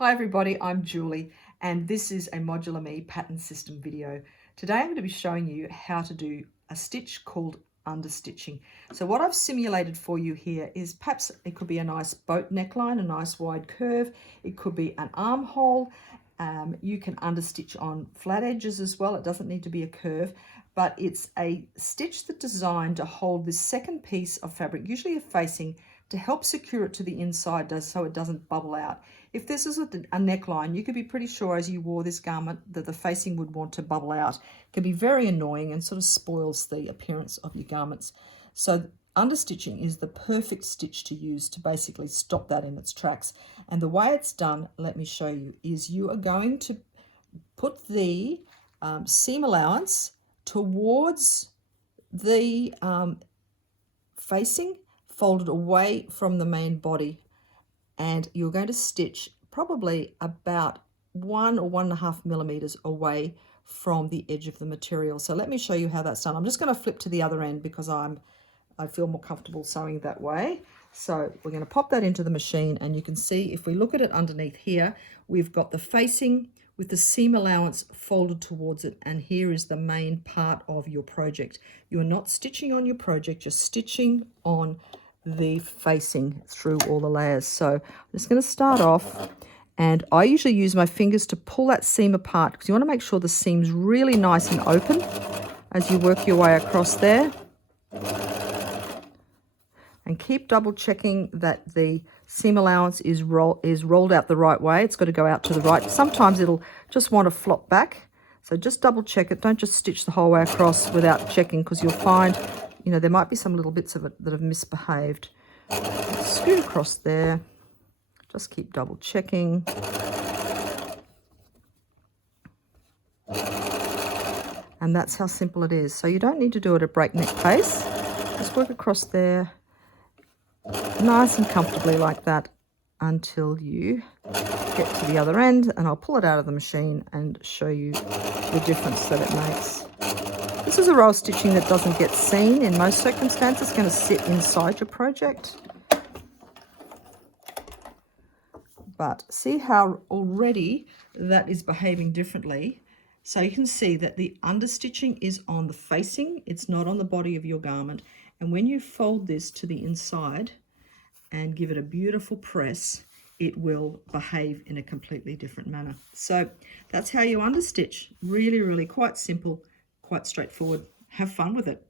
Hi everybody, I'm Julie and this is a Modular Me pattern system video. Today I'm going to be showing you how to do a stitch called understitching. So what I've simulated for you here is perhaps it could be a nice boat neckline, a nice wide curve. It could be an armhole. You can understitch on flat edges as well. It doesn't need to be a curve, but it's a stitch that's designed to hold this second piece of fabric, usually a facing, to help secure it to the inside so it doesn't bubble out. If this is a neckline, you could be pretty sure as you wore this garment that the facing would want to bubble out. It can be very annoying and sort of spoils the appearance of your garments. So understitching is the perfect stitch to use to basically stop that in its tracks. And the way it's done, let me show you, is you are going to put the seam allowance towards the facing, folded away from the main body, and you're going to stitch probably about 1 or 1.5 millimeters away from the edge of the material. So let me show you how that's done. I'm just going to flip to the other end because I feel more comfortable sewing that way. So we're going to pop that into the machine, and you can see if we look at it underneath here, we've got the facing with the seam allowance folded towards it, and here is the main part of your project. You're not stitching on your project, you're stitching on the facing through all the layers. So I'm just going to start off, and I usually use my fingers to pull that seam apart because you want to make sure the seam's really nice and open as you work your way across there. And keep double checking that the seam allowance is rolled out the right way. It's got to go out to the right. Sometimes it'll just want to flop back. So just double check it. Don't just stitch the whole way across without checking, because you'll find, you know, there might be some little bits of it that have misbehaved. Scoot across there. Just keep double checking. And that's how simple it is. So you don't need to do it at breakneck pace. Just work across there nice and comfortably like that until you get to the other end, and I'll pull it out of the machine and show you the difference that it makes. This is a row of stitching that doesn't get seen in most circumstances. It's going to sit inside your project. But see how already that is behaving differently. So you can see that the understitching is on the facing, it's not on the body of your garment. And when you fold this to the inside and give it a beautiful press, it will behave in a completely different manner. So that's how you understitch. Really, really quite simple, quite straightforward. Have fun with it.